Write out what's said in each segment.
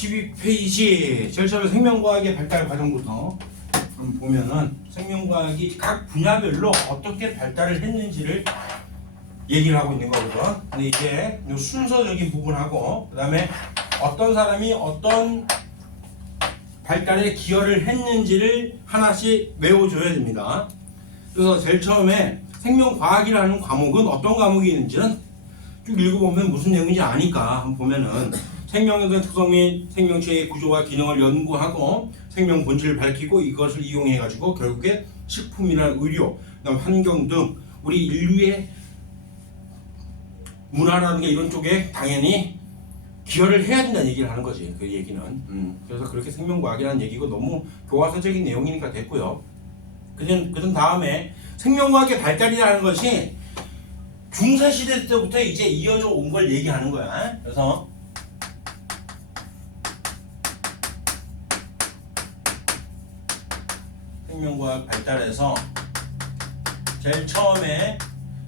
12페이지 제일 처음에 생명과학의 발달 과정부터 보면은 생명과학이 각 분야별로 어떻게 발달을 했는지를 얘기를 하고 있는 거거든. 근데 이제 이 순서적인 부분하고 그 다음에 어떤 사람이 어떤 발달에 기여를 했는지를 하나씩 외워줘야 됩니다. 그래서 제일 처음에 생명과학이라는 과목은 어떤 과목이 있는지는 쭉 읽어보면 무슨 내용인지 아니까 한번 보면은 생명에 대한 특성 및 생명체의 구조와 기능을 연구하고 생명 본질을 밝히고 이것을 이용해 가지고 결국에 식품이나 의료, 그다음 환경 등 우리 인류의 문화라는 게 이런 쪽에 당연히 기여를 해야 된다는 얘기를 하는 거지. 그 얘기는. 그래서 그렇게 생명과학이라는 얘기고 너무 교과서적인 내용이니까 됐고요. 그런 다음에 생명과학의 발달이라는 것이 중세시대 때부터 이제 이어져 온 걸 얘기하는 거야. 그래서 생명과학 발달에서 제일 처음에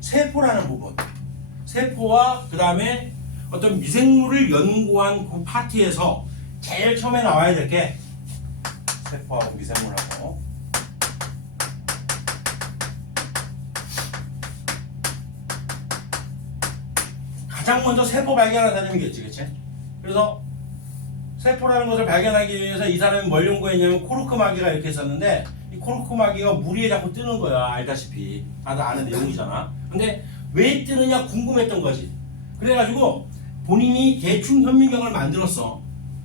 세포라는 부분, 세포와 그 다음에 어떤 미생물을 연구한 그 파트에서 제일 처음에 나와야 될 게 세포하고 미생물하고 가장 먼저 세포 발견한 사람이겠지, 그치? 그래서 세포라는 것을 발견하기 위해서 이 사람이 뭘 연구했냐면 코르크 마개가 이렇게 있었는데 이 코르크 마개가 물 위에 자꾸 뜨는 거야. 알다시피 다들 아는 내용이잖아. 근데 왜 뜨느냐 궁금했던 거지. 그래가지고 본인이 대충 현미경을 만들었어.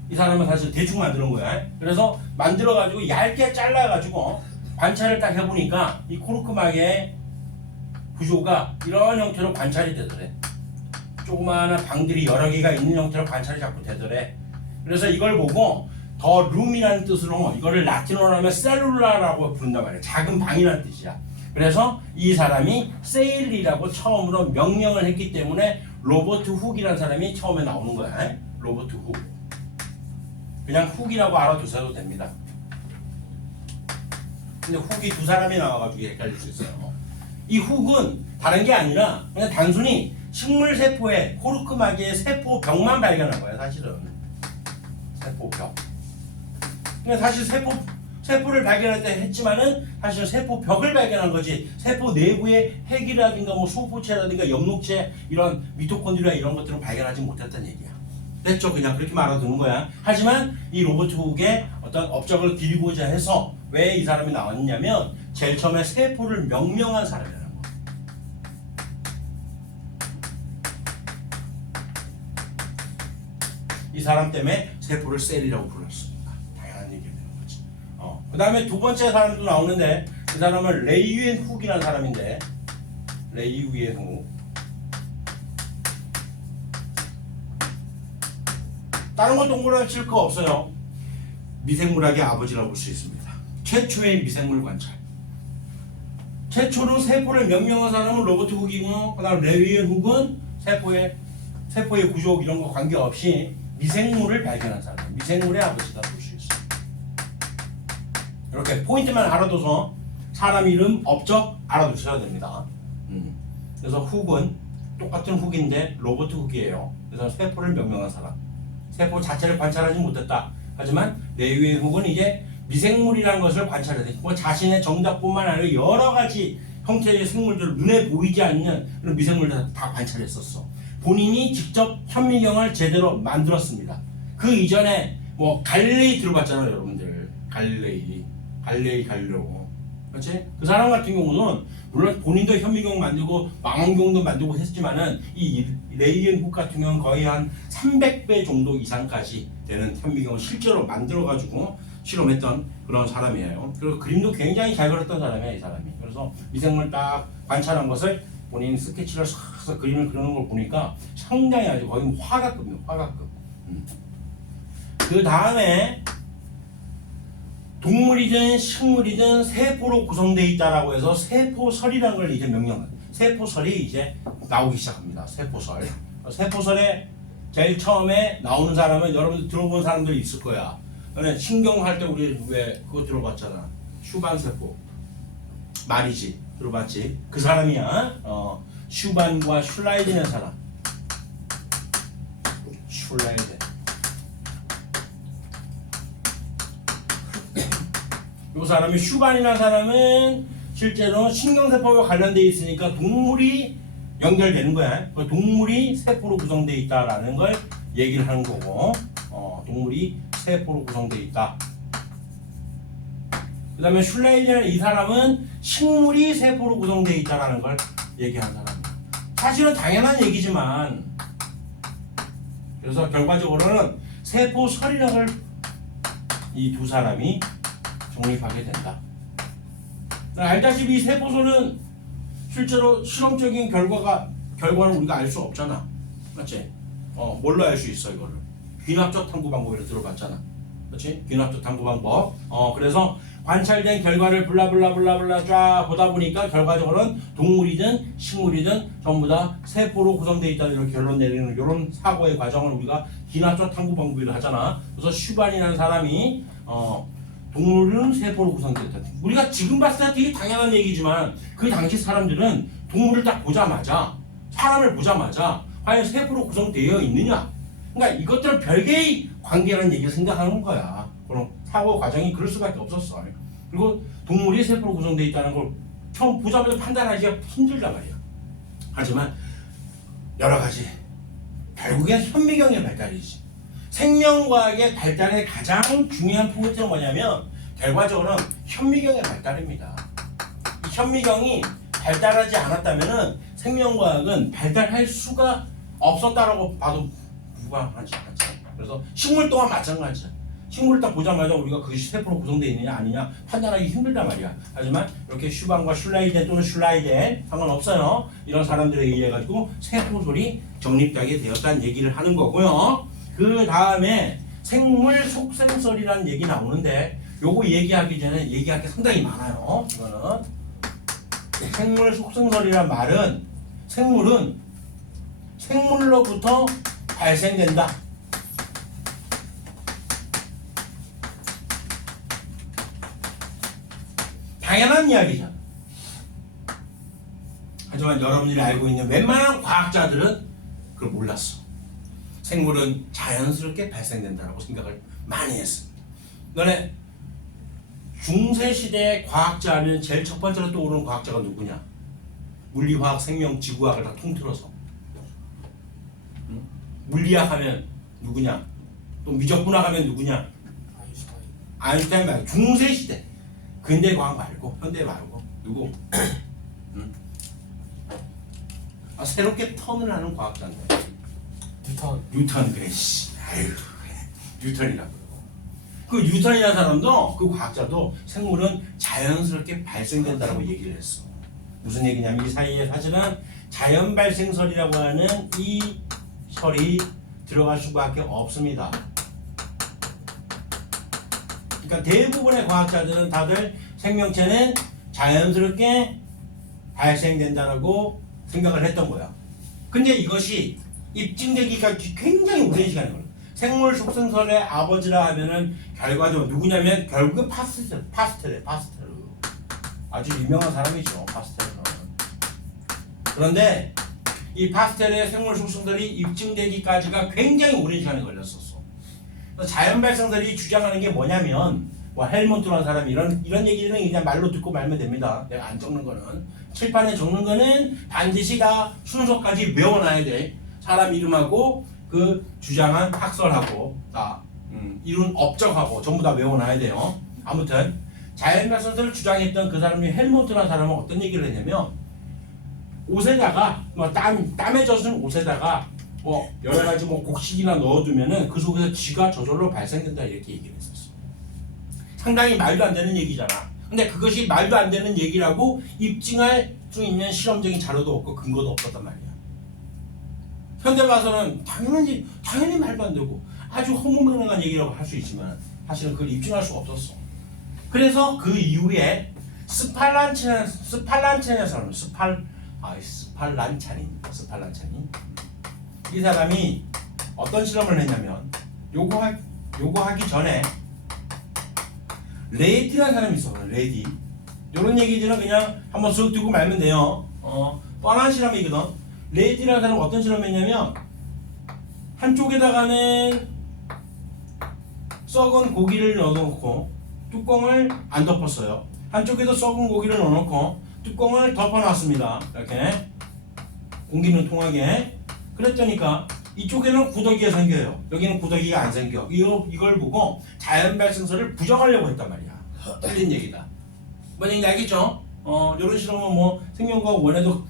이 사람은 사실 대충 만드는 거야. 그래서 만들어가지고 얇게 잘라가지고 관찰을 딱 해보니까 이 코르크 마개의 구조가 이런 형태로 관찰이 되더래. 조그마한 방들이 여러 개가 있는 형태로 관찰이 자꾸 되더래. 그래서 이걸 보고 더 룸이라는 뜻으로 이거를 라틴어로 하면 셀룰라라고 부른단 말이야. 작은 방이라는 뜻이야. 그래서 이 사람이 세일이라고 처음으로 명명을 했기 때문에 로버트 훅이라는 사람이 처음에 나오는 거야. 로버트 훅. 그냥 훅이라고 알아두셔도 됩니다. 근데 훅이 두 사람이 나와가지고 헷갈릴 수 있어요. 이 훅은 다른 게 아니라 그냥 단순히 식물 세포의 코르크 마개의 세포벽만 발견한 거야, 사실은. 세포벽. 근데 사실 세포를 발견할 때 했지만은 사실 세포벽을 발견한 거지. 세포 내부의 핵이라든가 뭐 소포체라든가 엽록체 이런 미토콘드리아 이런 것들은 발견하지 못했다는 얘기야. 됐죠? 그냥 그렇게 말아두는 거야. 하지만 이 로버트 훅의 어떤 업적을 기리고자 해서 왜 이 사람이 나왔냐면 제일 처음에 세포를 명명한 사람이라는 거야. 이 사람 때문에 세포를 셀이라고 불렀습니다. 당연한 얘기가 되는 거지. 그 다음에 두 번째 사람도 나오는데 그 사람은 레이유엔 훅이라는 사람인데 레이유엔 훅. 다른 거 동그라미 칠 거 없어요. 미생물학의 아버지라고 볼 수 있습니다. 최초의 미생물 관찰. 최초로 세포를 명명한 사람은 로버트 훅이고 그 다음 레이유엔 훅은 세포의 구조 이런 거 관계없이 미생물을 발견한 사람, 미생물의 아버지다 볼 수 있어요. 이렇게 포인트만 알아둬서 사람 이름, 업적 알아두셔야 됩니다. 그래서 훅은 똑같은 훅인데 로버트 훅이에요. 그래서 세포를 명명한 사람, 세포 자체를 관찰하지 못했다. 하지만 레이유엔 훅은 이제 미생물이라는 것을 관찰해야 돼. 뭐 자신의 정답뿐만 아니라 여러 가지 형태의 생물들, 눈에 보이지 않는 그런 미생물들 다 관찰했었어. 본인이 직접 현미경을 제대로 만들었습니다. 그 이전에 뭐 갈릴레이 들어봤잖아요, 여러분들. 갈릴레오. 그렇지? 그 사람 같은 경우는 물론 본인도 현미경 만들고 망원경도 만들고 했지만은 이 레이유엔 훅 같은 경우는 거의 한 300배 정도 이상까지 되는 현미경을 실제로 만들어가지고 실험했던 그런 사람이에요. 그리고 그림도 굉장히 잘 그렸던 사람이에요, 이 사람이. 그래서 미생물 딱 관찰한 것을 본인 스케치를 싹 그림을 그리는 걸 보니까 상당히 아주 거의 화가급이에요, 화가급. 그 다음에 동물이든 식물이든 세포로 구성되어 있다라고 해서 세포설이라는 걸 이제 명명한 세포설이 이제 나오기 시작합니다. 세포설. 세포설에 제일 처음에 나오는 사람은 여러분들 들어본 사람들이 있을 거야. 신경할 때 우리 왜 그거 들어봤잖아. 슈반 세포. 말이지. 들어봤지? 그 사람이야. 슈반과 슐라이드는 사람. 슐라이드. 이 사람이 슈반이라는 사람은 실제로 신경세포와 관련되어 있으니까 동물이 연결되는 거야. 동물이 세포로 구성되어 있다라는 걸 얘기를 하는 거고, 동물이 세포로 구성되어 있다. 그 다음에 슐레이저는 이 사람은 식물이 세포로 구성되어 있다라는 걸 얘기하는 사람이야. 사실은 당연한 얘기지만, 그래서 결과적으로는 세포 설이학을 이 두 사람이 정립하게 된다. 알다시피 이 세포소는 실제로 실험적인 결과를 우리가 알 수 없잖아. 맞지? 뭘로 알 수 있어 이거를? 귀납적 탐구 방법이라 들어봤잖아. 그렇지? 귀납적 탐구 방법. 그래서 관찰된 결과를 블라블라블라블라 쫙 보다 보니까 결과적으로는 동물이든 식물이든 전부 다 세포로 구성되어 있다는 이런 결론 내리는 이런 사고의 과정을 우리가 귀납적 탐구 방법이라 하잖아. 그래서 슈반이라는 사람이 동물은 세포로 구성되었다. 우리가 지금 봤을 때 되게 당연한 얘기지만 그 당시 사람들은 동물을 딱 보자마자 사람을 보자마자 과연 세포로 구성되어 있느냐? 그러니까 이것들은 별개의 관계라는 얘기를 생각하는 거야. 그럼 사고 과정이 그럴 수밖에 없었어. 그리고 동물이 세포로 구성되어 있다는 걸 처음 보자마자 판단하기가 힘들단 말이야. 하지만 여러 가지 결국엔 현미경의 발달이지. 생명과학의 발달의 가장 중요한 포인트는 뭐냐면 결과적으로는 현미경의 발달입니다. 이 현미경이 발달하지 않았다면은 생명과학은 발달할 수가 없었다라고 봐도 무방하지 않지. 그래서 식물 또한 마찬가지야. 식물을 딱 보자마자 우리가 그것이 세포로 구성되어 있느냐 아니냐 판단하기 힘들단 말이야. 하지만 이렇게 슈반과 슐라이덴 또는 슐라이덴 상관없어요. 이런 사람들에 의해 가지고 세포솔이 정립되게 되었다는 얘기를 하는 거고요. 그 다음에 생물 속생설이라는 얘기 나오는데 요거 얘기하기 전에 얘기할 게 상당히 많아요. 이거는 생물 속생설이란 말은 생물은 생물로부터 발생된다. 당연한 이야기잖아. 하지만 여러분들이 알고 있는 웬만한 과학자들은 그걸 몰랐어. 생물은 자연스럽게 발생된다고 생각을 많이 했습니다. 너네 중세시대의 과학자 하면 제일 첫 번째로 떠오르는 과학자가 누구냐? 물리화학, 생명, 지구학을 다 통틀어서 물리학 하면 누구냐? 또 미적분학 하면 누구냐? 아인슈타인 말고 중세시대 근대 과학 말고 현대 말고 누구? 새롭게 턴을 하는 과학자인데 뉴턴 그래 씨. 아유 뉴턴이라고. 그 뉴턴이라는 사람도 그 과학자도 생물은 자연스럽게 발생된다라고 얘기를 했어. 무슨 얘기냐면 이 사이에 사실은 자연 발생설이라고 하는 이 설이 들어갈 수밖에 없습니다. 그러니까 대부분의 과학자들은 다들 생명체는 자연스럽게 발생된다라고 생각을 했던 거야. 근데 이것이 입증되기까지 굉장히 오랜 시간이 걸려. 생물 속성설의 아버지라 하면은 결과적으로 누구냐면 결국은 파스텔. 아주 유명한 사람이죠. 파스텔은. 그런데 이 파스텔의 생물 속성설이 입증되기까지가 굉장히 오랜 시간이 걸렸었어. 자연 발생설이 주장하는 게 뭐냐면 뭐 헬몬트라는 사람이 이런 얘기는 그냥 말로 듣고 말면 됩니다. 내가 안 적는 거는 칠판에 적는 거는 반드시 다 순서까지 외워놔야 돼. 사람 이름하고 그 주장한 학설하고 다 이룬 업적하고 전부 다 외워놔야 돼요. 아무튼 자연 발생설을 주장했던 그 사람이 헬몬트라는 사람은 어떤 얘기를 했냐면 옷에다가 뭐 땀에 젖은 옷에다가 뭐 여러 가지 뭐 곡식이나 넣어두면은 그 속에서 쥐가 저절로 발생된다 이렇게 얘기를 했었어. 상당히 말도 안 되는 얘기잖아. 근데 그것이 말도 안 되는 얘기라고 입증할 수 있는 실험적인 자료도 없고 근거도 없었단 말이야. 현대 와서는 당연히 말도 안 되고 아주 허무맹랑한 얘기라고 할 수 있지만 사실은 그걸 입증할 수가 없었어. 그래서 그 이후에 스팔란찬이라는 사람, 스팔란찬이 이 사람이 어떤 실험을 했냐면 요거 하기 전에 레디라는 사람이 있어. 레디. 요런 얘기들은 그냥 한번 쓱 두고 말면 돼요. 뻔한 실험이거든. 레디라는 사람은 어떤 실험을 했냐면 한쪽에다가는 썩은 고기를 넣어놓고 뚜껑을 안 덮었어요. 한쪽에도 썩은 고기를 넣어놓고 뚜껑을 덮어놨습니다. 이렇게 공기는 통하게. 그랬더니까 이쪽에는 구더기가 생겨요. 여기는 구더기가 안 생겨. 이걸 보고 자연 발생설을 부정하려고 했단 말이야. 틀린 얘기다. 뭔 얘기인지 알겠죠? 이런 실험은 뭐 생명과학 원에도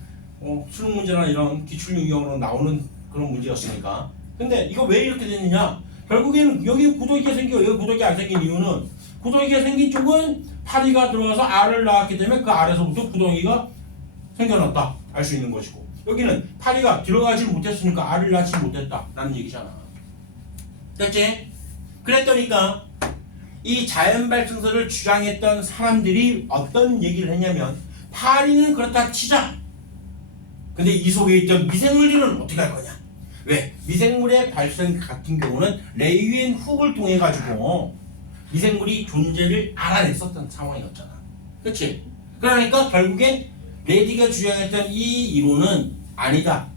수능 문제나 이런 기출 유형으로 나오는 그런 문제였으니까. 근데 이거 왜 이렇게 됐느냐? 결국에는 여기 구더기가 생겨. 여기 구더기 안 생긴 이유는 구더기가 생긴 쪽은 파리가 들어와서 알을 낳았기 때문에 그 알에서부터 구더기가 생겨났다 알 수 있는 것이고, 여기는 파리가 들어가지 못했으니까 알을 낳지 못했다라는 얘기잖아. 됐지? 그랬더니까 이 자연 발생설을 주장했던 사람들이 어떤 얘기를 했냐면, 파리는 그렇다 치자. 근데 이 속에 있던 미생물들은 어떻게 할 거냐? 왜? 미생물의 발생 같은 경우는 레이웬 훅을 통해 가지고 미생물이 존재를 알아냈었던 상황이었잖아. 그렇지? 그러니까 결국엔 레디가 주장했던 이 이론은 아니다.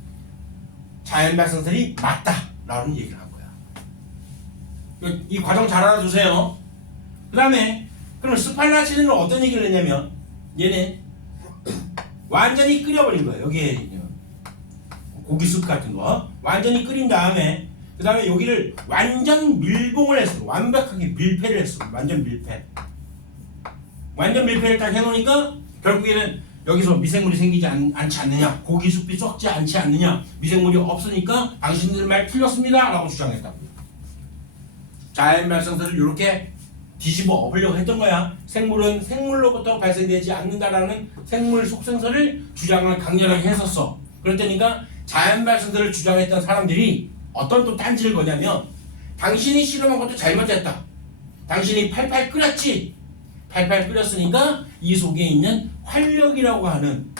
자연 발생설이 맞다. 라는 얘기를 한 거야. 이 과정 잘 알아두세요. 그 다음에 그럼 스팔라치는 어떤 얘기를 했냐면, 얘는 완전히 끓여버린 거예요. 여기에 있는 고기숲 같은 거 완전히 끓인 다음에, 그 다음에 여기를 완전 밀봉을 했어. 완벽하게 밀폐를 했어. 완전 밀폐. 완전 밀폐를 딱 해놓으니까 결국에는 여기서 미생물이 생기지 않지 않느냐, 고기숲이 썩지 않지 않느냐, 미생물이 없으니까 당신들 말 틀렸습니다 라고 주장했다고. 자연 발생설을 이렇게 뒤집어 엎으려고 했던 거야. 생물은 생물로부터 발생되지 않는다라는 생물 속생설을 주장을 강렬하게 했었어. 그랬더니까 자연 발생설을 주장했던 사람들이 어떤 또 딴지를 거냐면, 당신이 실험한 것도 잘못됐다. 당신이 팔팔 끓였지. 팔팔 끓였으니까 이 속에 있는 활력이라고 하는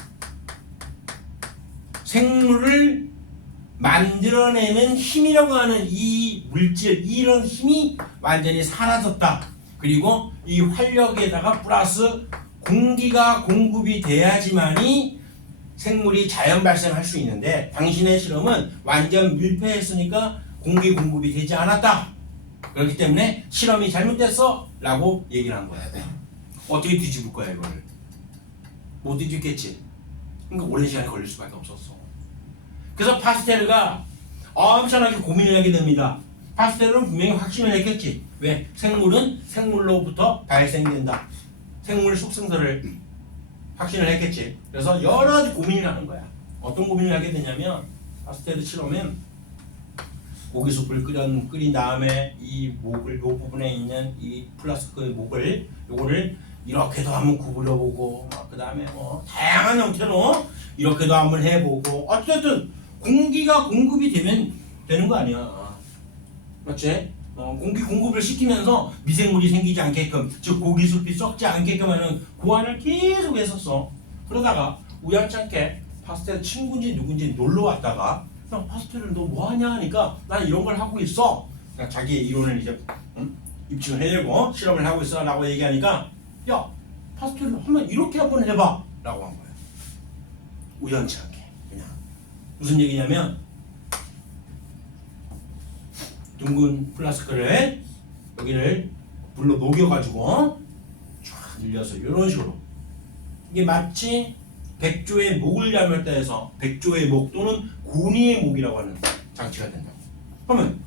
생물을 만들어내는 힘이라고 하는 이 물질, 이런 힘이 완전히 사라졌다. 그리고 이 활력에다가 플러스 공기가 공급이 돼야지만이 생물이 자연 발생할 수 있는데, 당신의 실험은 완전 밀폐했으니까 공기 공급이 되지 않았다. 그렇기 때문에 실험이 잘못됐어 라고 얘기를 한 거야. 어떻게 뒤집을 거야 이거를? 못 뒤집겠지. 그러니까 오랜 시간이 걸릴 수밖에 없었어. 그래서 파스텔가 엄청나게 고민을 하게 됩니다. 파스텔은 분명히 확신을 했겠지. 왜? 생물은 생물로부터 발생된다. 생물 속성설을 확신을 했겠지. 그래서 여러 가지 고민을 하는 거야. 어떤 고민을 하게 되냐면, 파스텔의 실험은 고기숲을 끓인 다음에 이 목을, 요 부분에 있는 이 플라스크의 목을, 요거를 이렇게도 한번 구부려보고, 그 다음에 뭐 다양한 형태로 이렇게도 한번 해보고, 어쨌든 공기가 공급이 되면 되는 거 아니야. 맞지? 공기 공급을 시키면서 미생물이 생기지 않게끔, 즉 고기숲이 썩지 않게끔 하는 고안을 계속 했었어. 그러다가 우연찮게 파스텔 친구인지 누군지 놀러 왔다가, 야, 파스텔을 너 뭐하냐 하니까 난 이런 걸 하고 있어. 그러니까 자기의 이론을 이제 입증을 해내고 실험을 하고 있어 라고 얘기하니까, 야, 파스텔을 한번 이렇게 한번 해봐 라고 한 거야. 우연치 않게. 그냥 무슨 얘기냐면, 둥근 플라스크를 여기를 물로 녹여가지고 쫙 늘려서 이런 식으로, 이게 마치 백조의 목을 닮았다 해서 백조의 목 또는 고니의 목이라고 하는 장치가 된다고. 그러면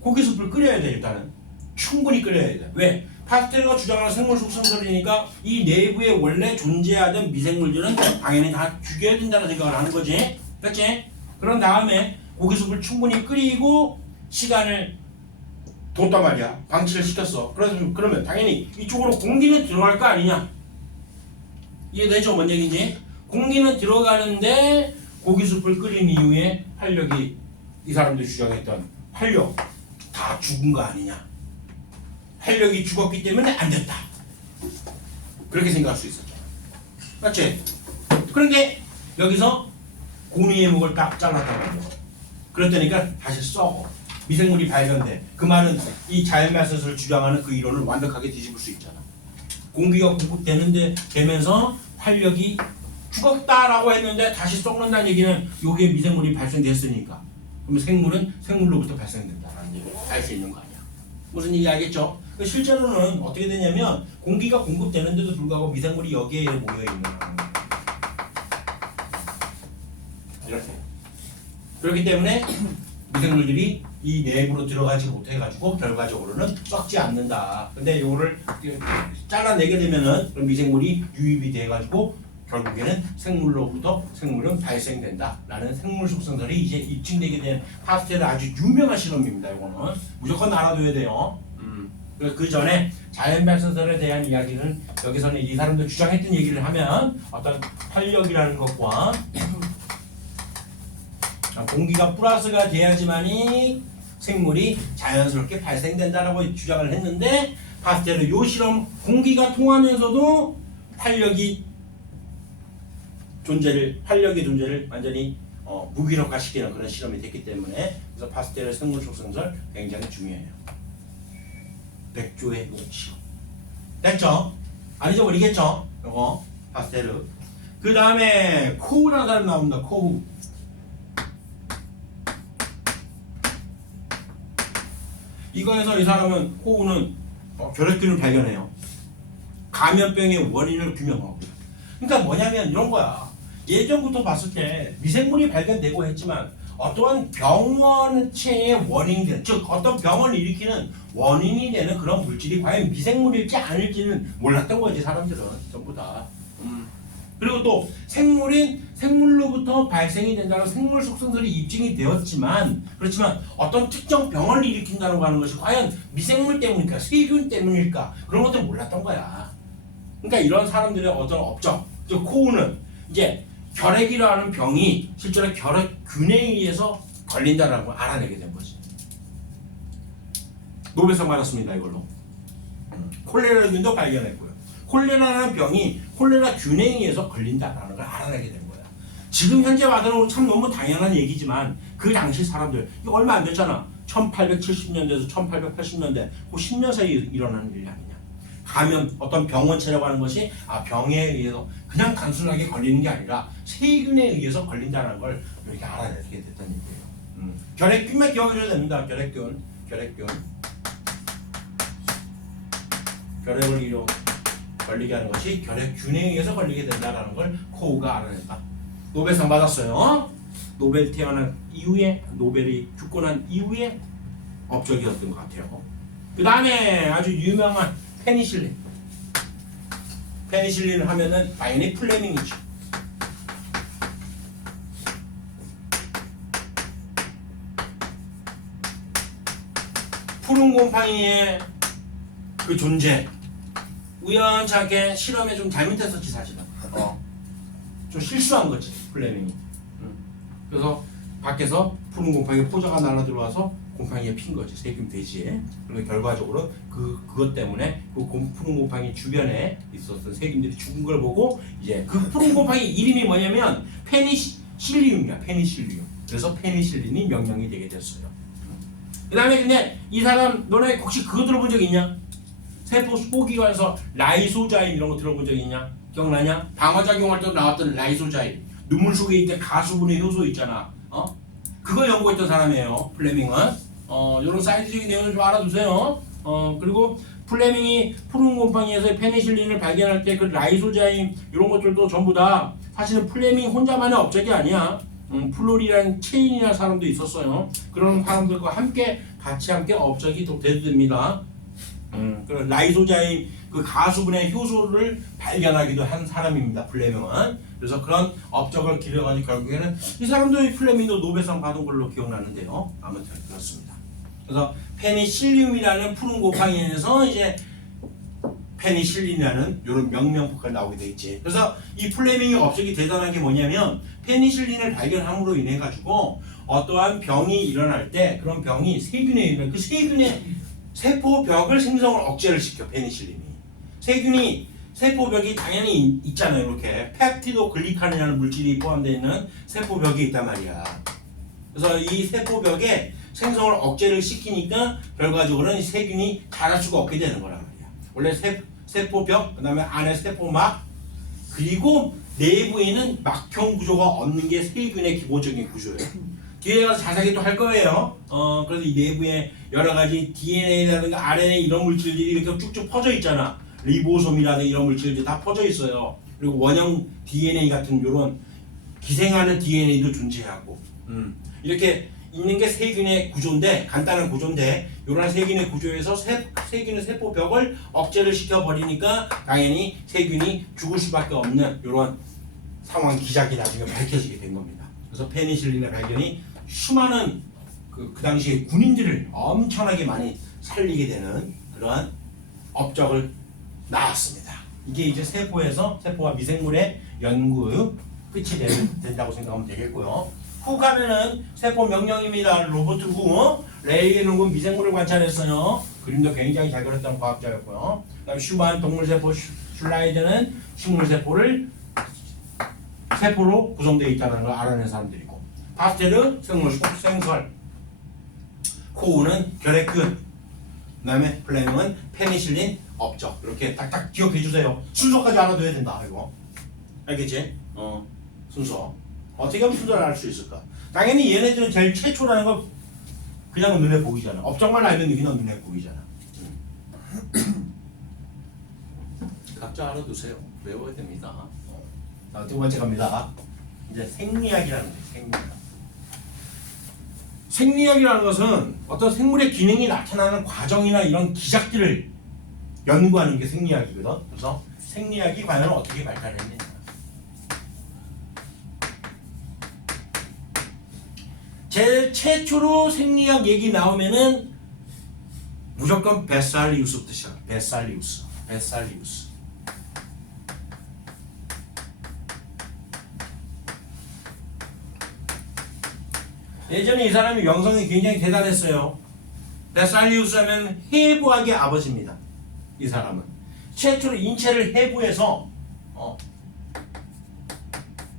고기숲을 끓여야 돼. 일단은 충분히 끓여야 돼. 왜? 파스텔가 주장하는 생물 속성설이니까 이 내부에 원래 존재하던 미생물들은 당연히 다 죽여야 된다는 생각을 하는 거지. 그렇지? 그런 다음에 고기숲을 충분히 끓이고 시간을 뒀단 말이야. 방치를 시켰어. 그러면 당연히 이쪽으로 공기는 들어갈 거 아니냐? 이해되죠? 뭔 얘기인지? 공기는 들어가는데 고기숲을 끓인 이후에 활력이, 이 사람들이 주장했던 활력 다 죽은 거 아니냐? 활력이 죽었기 때문에 안 됐다. 그렇게 생각할 수 있었잖아. 맞지? 그런데 여기서 고니의 목을 딱 잘랐다고 하죠. 그랬더니까 다시 썩어. 미생물이 발견돼. 그 말은 이 자연발생설을 주장하는 그 이론을 완벽하게 뒤집을 수 있잖아. 공기가 공급되면서 활력이 죽었다라고 했는데 다시 썩는다는 얘기는 요게 미생물이 발생됐으니까, 그러면 생물은 생물로부터 발생된다라는 얘기를 알 수 있는 거 아니야. 무슨 얘기 알겠죠? 실제로는 어떻게 되냐면 공기가 공급되는데도 불구하고 미생물이 여기에 모여 있는 거예요. 이렇게. 그렇기 때문에 미생물들이 이 내부로 들어가지 못해가지고 결과적으로는 썩지 않는다. 근데 이거를 잘라내게 되면은 그럼 미생물이 유입이 돼가지고 결국에는 생물로부터 생물은 발생된다라는 생물 속성설이 이제 입증되게 된 파스텔의 아주 유명한 실험입니다. 이거는 무조건 알아둬야 돼요. 그 전에 자연 발생설에 대한 이야기는 여기서는 이 사람들 주장했던 얘기를 하면 어떤 활력이라는 것과 공기가 플러스가 돼야지만이 생물이 자연스럽게 발생된다라고 주장을 했는데 파스텔은 요 실험 공기가 통하면서도 활력의 존재를 완전히 무기력화시키는 그런 실험이 됐기 때문에 그래서 파스텔의 생물 속성설 굉장히 중요해요. 백조의 실험 됐죠? 안 잊어버리겠죠? 요거 파스텔. 그 다음에 코우라는 사람 나옵니다. 코우. 이거에서 이 사람은 코우는 결핵균을 발견해요. 감염병의 원인을 규명하고. 그러니까 뭐냐면 이런 거야. 예전부터 봤을 때 미생물이 발견되고 했지만 어떠한 병원체의 원인이 되는, 즉 어떤 병을 일으키는 원인이 되는 그런 물질이 과연 미생물일지 아닐지는 몰랐던 거지 사람들은 전부 다. 그리고 또 생물로부터 발생이 된다는 생물 속성설이 입증이 되었지만 그렇지만 어떤 특정 병을 일으킨다는 거 하는 것이 과연 미생물 때문일까 세균 때문일까 그런 것들 몰랐던 거야. 그러니까 이런 사람들의 어떤 업적, 즉 코우는 이제 결핵이라는 병이 실제로 결핵균에 의해서 걸린다는 걸 알아내게 된 거지. 노벨상 받았습니다 이걸로. 콜레라균도 발견했고요. 콜레라라는 병이 콜레라균에 의해서 걸린다라는 걸 알아내게 된 거야. 지금 현재 와서는 참 너무 당연한 얘기지만 그 당시 사람들 이거 얼마 안 됐잖아. 1870년대에서 1880년대 그 10년 사이에 일어나는 일이 아니냐. 감염 어떤 병원체라고 하는 것이 병에 의해서 그냥 단순하게 걸리는 게 아니라 세균에 의해서 걸린다는 걸 이렇게 알아내게 됐다는 얘기예요. 결핵균만 기억해줘야 됩니다. 결핵균. 결핵을 걸리게 하는 것이 결핵균에 의해서 걸리게 된다는 걸 코우가 알아냈다. 노벨상 받았어요. 노벨 태어난 이후에 노벨이 죽고 난 이후에 업적이었던 것 같아요. 그 다음에 아주 유명한 페니실린을 하면은 당연히 플레밍이죠. 푸른 곰팡이의 그 존재 우연찮게 실험에 좀 잘못했었지 사실은. 좀 실수한 거지 플레밍이. 그래서 밖에서 푸른 곰팡이 포자가 날아 들어와서 곰팡이에 핀 거지 세균 돼지에. 그리고 결과적으로 그것 때문에 그 푸른 곰팡이 주변에 있었던 세균들이 죽은 걸 보고 이제 그 푸른 곰팡이 이름이 뭐냐면 페니실리움이야. 페니실리움. 그래서 페니실린이 명명이 되게 됐어요. 그 다음에 근데 이 사람 너네 혹시 그거 들어본 적 있냐? 세포 수포기관에서 라이소자임 이런 거 들어본 적 있냐? 기억나냐? 방어작용할 때 나왔던 라이소자임. 눈물 속에 있는 가수분해 효소 있잖아. 그거 연구했던 사람이에요. 플레밍은. 이런 사이즈적인 내용을 좀 알아두세요. 그리고 플레밍이 푸른 곰팡이에서 페니실린을 발견할 때 그 라이소자임 이런 것들도 전부 다 사실은 플레밍 혼자만의 업적이 아니야. 플로리란 체인이라는 사람도 있었어요. 그런 사람들과 같이 함께 업적이 또 됩니다. 그 라이소자임 그 가수분해 효소를 발견하기도 한 사람입니다. 플레밍은. 그래서 그런 업적을 기려가지고 결국에는 이 사람도 플레밍도 노벨상 받은 걸로 기억나는데요. 아무튼 그렇습니다. 그래서 페니실리움이라는 푸른 곰팡이에서 이제 페니실린이라는 이런 명명표가 나오게 돼 있지. 그래서 이 플레밍의 업적이 대단한 게 뭐냐면 페니실린을 발견함으로 인해 가지고 어떠한 병이 일어날 때 그런 병이 세균에 의해 그 세균의 세포벽을 생성을 억제를 시켜. 페니실린이 세균이 세포벽이 당연히 있잖아요. 이렇게 펩티도글리칸이라는 물질이 포함되어 있는 세포벽이 있단 말이야. 그래서 이 세포벽에 생성을 억제를 시키니까 결과적으로는 세균이 자랄 수가 없게 되는 거란 말이야. 원래 세포벽, 그 다음에 안에 세포막, 그리고 내부에는 막형 구조가 없는 게 세균의 기본적인 구조예요. 뒤에 가서 자세하게 또 할 거예요. 그래서 이 내부에 여러 가지 DNA라든가 RNA 이런 물질들이 이렇게 쭉쭉 퍼져 있잖아. 리보솜이라든가 이런 물질들이 다 퍼져 있어요. 그리고 원형 DNA 같은 이런 기생하는 DNA도 존재하고, 이렇게 있는 게 세균의 구조인데, 간단한 구조인데, 이런 세균의 구조에서 세균의 세포벽을 억제를 시켜버리니까 당연히 세균이 죽을 수밖에 없는 이런 상황 기작이 나중에 밝혀지게 된 겁니다. 그래서 페니실린의 발견이 수많은 그 당시에 군인들을 엄청나게 많이 살리게 되는 그러한 업적을 낳았습니다. 이게 이제 세포와 미생물의 연구 끝이 된다고 생각하면 되겠고요. 후 가면은 세포 명령입니다. 로버트 후, 레이겐은 미생물을 관찰했어요. 그림도 굉장히 잘 그렸던 과학자였고요. 그다음 슈반 동물세포, 슐라이드는 식물세포를 세포로 구성되어 있다는 걸 알아낸 사람들이고, 파스테르 생설, 코우는 결핵균, 그다음에 플레밍은 페니실린 업적. 이렇게 딱딱 기억해 주세요. 순서까지 알아둬야 된다. 이거 알겠지? 순서. 어떻게 하면 순서를 알 수 있을까? 당연히 얘네들은 제일 최초라는 거 그냥 눈에 보이잖아. 업적만 알면 그냥 눈에 보이잖아. 각자 알아두세요. 외워야 됩니다. 자, 두 번째 갑니다. 이제 생리학이라는 거예요. 생리학. 생리학이라는 것은 어떤 생물의 기능이 나타나는 과정이나 이런 기작들을 연구하는 게 생리학이거든. 그래서 생리학이 과연 어떻게 발달했느냐. 제일 최초로 생리학 얘기 나오면은 무조건 베살리우스부터 시작. 베살리우스. 예전에 이 사람이 명성이 굉장히 대단했어요. 베살리우스 하면 해부학의 아버지입니다. 이 사람은 최초로 인체를 해부해서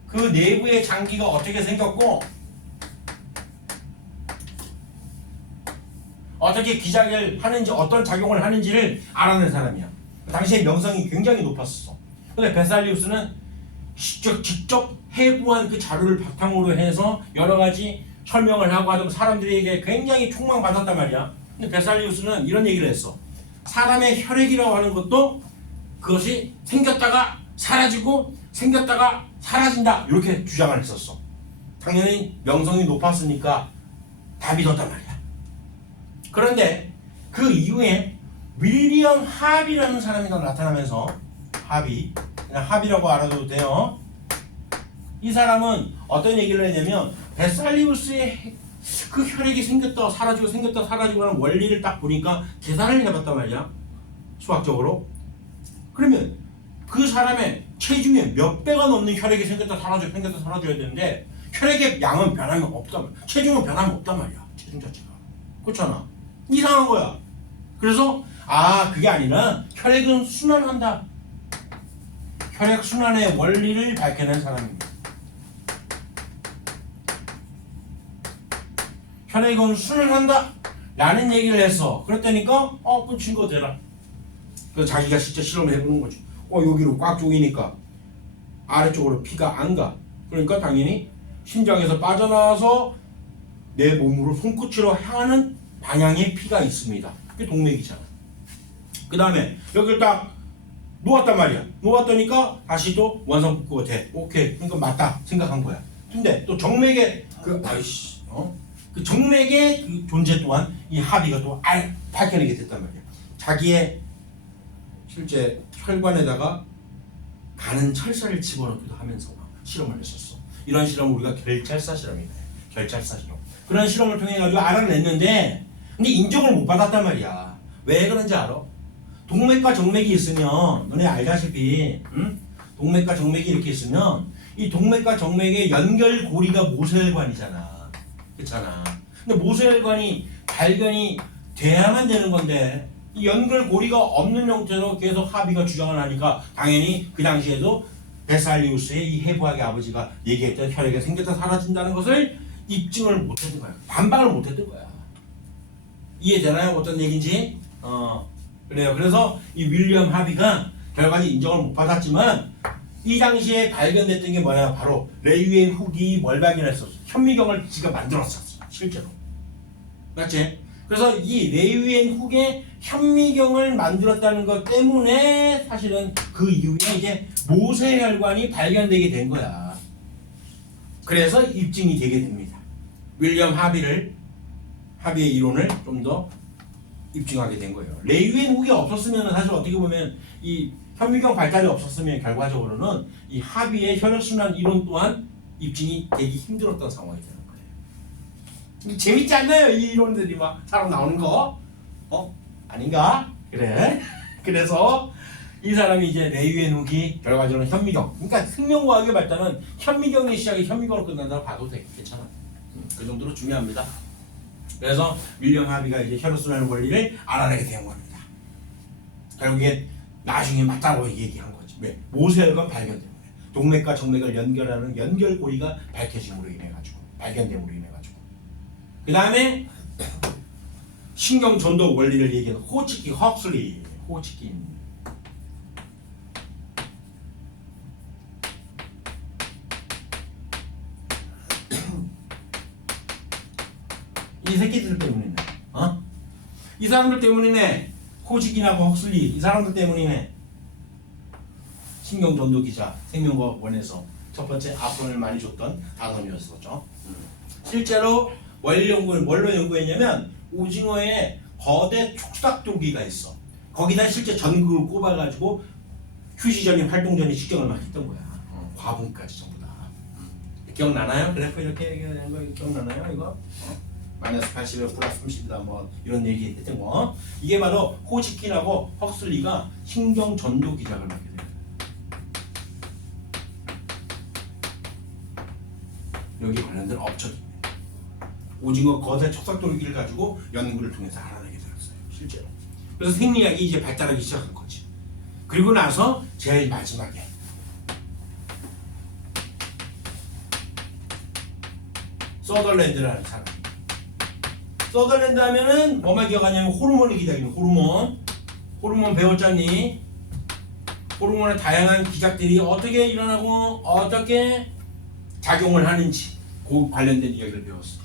그 내부의 장기가 어떻게 생겼고 어떻게 기작을 하는지, 어떤 작용을 하는지를 알아낸 사람이야. 당시에 명성이 굉장히 높았어. 근데 베살리우스는 직접 해부한 그 자료를 바탕으로 해서 여러 가지 설명을 하고 하던 사람들에게 굉장히 촉망받았단 말이야. 근데 베살리우스는 이런 얘기를 했어. 사람의 혈액이라고 하는 것도 그것이 생겼다가 사라지고 생겼다가 사라진다, 이렇게 주장을 했었어. 당연히 명성이 높았으니까 다 믿었단 말이야. 그런데 그 이후에 윌리엄 합이라는 사람이 나타나면서, 그냥 합이라고 알아도 돼요. 이 사람은 어떤 얘기를 했냐면 베살리우스의 그 혈액이 생겼다 사라지고 생겼다 사라지고 하는 원리를 딱 보니까 계산을 해봤단 말이야, 수학적으로. 그러면 그 사람의 체중의 몇 배가 넘는 혈액이 생겼다 사라져야 되는데 혈액의 양은 변함이 없단 말이야. 체중은 변함이 없단 말이야. 체중 자체가. 그렇잖아. 이상한 거야. 그래서 그게 아니라 혈액은 순환한다. 혈액 순환의 원리를 밝혀낸 사람입니다. 혈액은 순환한다 라는 얘기를 했어. 그랬다니까 그럼 증거 되라. 그래서 자기가 진짜 실험을 해보는 거지. 여기로 꽉 조이니까 아래쪽으로 피가 안 가. 그러니까 당연히 심장에서 빠져나와서 내 몸으로 손끝으로 향하는 방향의 피가 있습니다. 그게 동맥이잖아. 그 다음에 여기를 딱 놓았단 말이야. 놓았다니까 다시 또 원상복구가 돼. 오케이, 그러니까 맞다 생각한 거야. 근데 또 정맥의 그 정맥의 그 존재 또한 이 합의가 또 밝혀내게 됐단 말이야. 자기의 실제 혈관에다가 가는 철사를 집어넣기도 하면서 실험을 했었어. 이런 실험을 우리가 결찰사 실험이래. 결찰사 실험. 그런 실험을 통해 가지고 알아냈는데, 근데 인정을 못 받았단 말이야. 왜 그런지 알아? 동맥과 정맥이 있으면 너네 알다시피, 동맥과 정맥이 이렇게 있으면 이 동맥과 정맥의 연결고리가 모세혈관이잖아. 그렇잖아. 근데 모세혈관이 발견이 돼야만 되는 건데 이 연결고리가 없는 형태로 계속 합의가 주장을 하니까 당연히 그 당시에도 베살리우스의 이 해부학의 아버지가 얘기했던 혈액이 생겼다 사라진다는 것을 입증을 못했던 거야. 반박을 못했던 거야. 이해되나요? 어떤 얘기인지? 그래요. 그래서 이 윌리엄 하비가 결과적으로 인정을 못 받았지만 이 당시에 발견됐던 게 뭐냐? 바로 레이웬 훅이 뭘 발견했었어? 현미경을 지가 만들었었어. 실제로. 맞지? 그래서 이 레이웬 훅의 현미경을 만들었다는 것 때문에 사실은 그 이후에 이제 모세혈관이 발견되게 된 거야. 그래서 입증이 되게 됩니다. 윌리엄 하비의 이론을 좀 더 입증하게 된 거예요. 레이웬 훅이 없었으면 사실 어떻게 보면 이 현미경 발달이 없었으면 결과적으로는 이 하비의 혈액순환 이론 또한 입증이 되기 힘들었던 상황이 되는 거예요. 재밌지 않나요? 이 이론들이 막 사람 나오는 거? 아닌가? 그래. 그래서 이 사람이 이제 레이웬 훅이 결과적으로 현미경. 그러니까 생명과학의 발달은 현미경의 시작이 현미경으로 끝난다고 봐도 괜찮아. 그 정도로 중요합니다. 그래서 윌리엄 하비가 이제 혈액순환 원리를 알아내게 된 겁니다. 결국에 나중에 맞다고 얘기한 거지. 왜? 모세혈관 발견 때문에 동맥과 정맥을 연결하는 연결고리가 밝혀짐으로 인해 가지고 발견됨으로 인해 가지고 그 다음에 신경 전도 원리를 얘기하는 호치킨 헉슬리 호치킨 이 새끼들 때문이네. 이 사람들 때문이네. 호치킨하고 헉슬리 이 사람들 때문이네. 신경전도 기자 생명과학원에서 첫 번째 앞선을 많이 줬던 단원이었었죠. 실제로 뭘로 연구했냐면 오징어에 거대 촉삭도기가 있어. 거기다 실제 전극을 꼽아가지고 휴지전이 활동전이 측정을 막 했던 거야. 과분까지 전부 다. 기억나나요? 그래프 이렇게 얘기하는 거 기억나나요? 이거? 마이너스 80에 플러스 30이다 뭐 이런 얘기 했던 거. 이게 바로 호치킨하고 헉슬리가 신경전도 기작을 맡게 돼요. 여기 관련된 업적입니다. 오징어 거대 촉삭도기를 가지고 연구를 통해서 알아내게 되었어요. 실제로. 그래서 생리학이 이제 발달하기 시작한 거지. 그리고 나서 제일 마지막에 서덜랜드라는 사람. 서덜랜드 하면은 뭐만 기억하냐면 호르몬을 기다리는 호르몬 배웠잖니? 호르몬의 다양한 기작들이 어떻게 일어나고 어떻게 작용을 하는지 그 관련된 이야기를 배웠어.